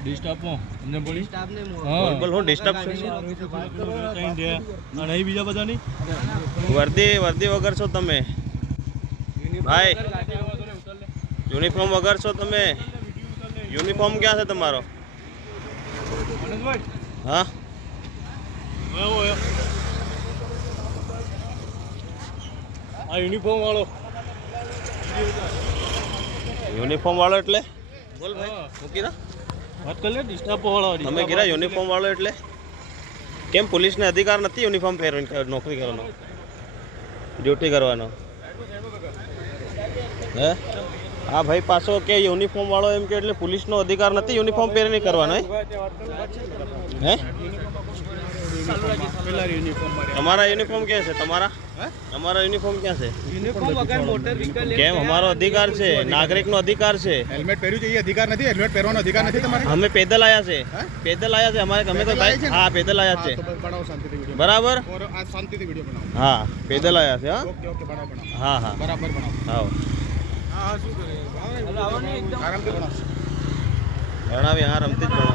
ડિસ્ટર્બમાં અમને બોલી બોલ હું ડિસ્ટર્બ છું નહીં બીજા બધા નહીં વર્દી વગર છો તમે ભાઈ યુનિફોર્મ વગર છો તમે યુનિફોર્મ ક્યાં છે તમારો હા આ યુનિફોર્મ વાળો એટલે બોલ ભાઈ મૂકી ના વાત કરી લે ડિસ્ટર્બ વાળો તમે કીધા યુનિફોર્મ વાળો એટલે કેમ પોલીસને અધિકાર નથી યુનિફોર્મ પહેરવાનો નોકરી કરવાનો ડ્યુટી કરવાનો હે હા ભાઈ પાછો કે યુનિફોર્મ વાળો એમ કે એટલે પોલીસનો અધિકાર નથી યુનિફોર્મ પહેરીને કરવાનો હે તમારા યુનિફોર્મ ક્યાં છે તમારા યુનિફોર્મ ક્યાં છે કેમ અમારો અધિકાર છે નાગરિકનો અધિકાર છે હેલ્મેટ પહેર્યું છે એ અધિકાર નથી હેલ્મેટ પહેરવાનો અધિકાર નથી તમારે અમે પેદલ આવ્યા છે અમારે અમે તો હા પેદલ આવ્યા છે બનાવો શાંતિથી વિડિયો બરાબર આ શાંતિથી વિડિયો બનાવો હા પેદલ આવ્યા છે હા ઓકે બનાવો હા હા બરાબર બનાવો હા હા શું કરે આરામથી બનાવો ભણાવી આરામથી જ ભણાવો